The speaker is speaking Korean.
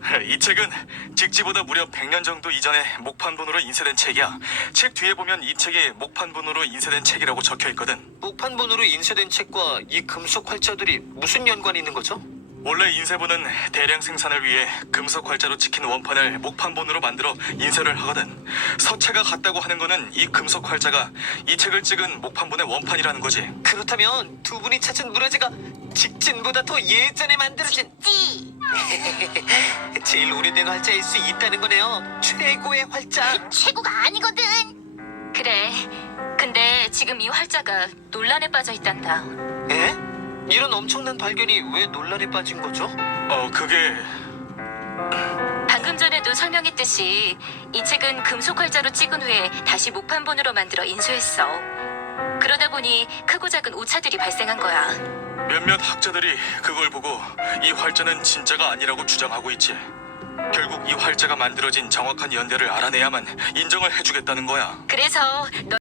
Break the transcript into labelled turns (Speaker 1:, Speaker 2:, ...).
Speaker 1: 이 책은 직지보다 무려 100년 정도 이전에 목판본으로 인쇄된 책이야. 책 뒤에 보면 이 책이 목판본으로 인쇄된 책이라고 적혀 있거든.
Speaker 2: 목판본으로 인쇄된 책과 이 금속 활자들이 무슨 연관이 있는 거죠?
Speaker 1: 원래 인쇄본은 대량 생산을 위해 금속 활자로 찍힌 원판을 목판본으로 만들어 인쇄를 하거든. 서체가 같다고 하는 거는 이 금속 활자가 이 책을 찍은 목판본의 원판이라는 거지.
Speaker 2: 그렇다면 두 분이 찾은 문화재가 직진보다 더 예전에 만들어진
Speaker 3: 찌!
Speaker 2: 제일 오래된 활자일 수 있다는 거네요. 최고의 활자.
Speaker 3: 최고가 아니거든.
Speaker 4: 그래. 근데 지금 이 활자가 논란에 빠져 있단다.
Speaker 2: 에? 이런 엄청난 발견이 왜 논란에 빠진 거죠?
Speaker 1: 그게
Speaker 4: 방금 전에도 설명했듯이 이 책은 금속 활자로 찍은 후에 다시 목판본으로 만들어 인쇄했어. 그러다 보니 크고 작은 오차들이 발생한 거야.
Speaker 1: 몇몇 학자들이 그걸 보고 이 활자는 진짜가 아니라고 주장하고 있지. 결국 이 활자가 만들어진 정확한 연대를 알아내야만 인정을 해주겠다는 거야.
Speaker 4: 그래서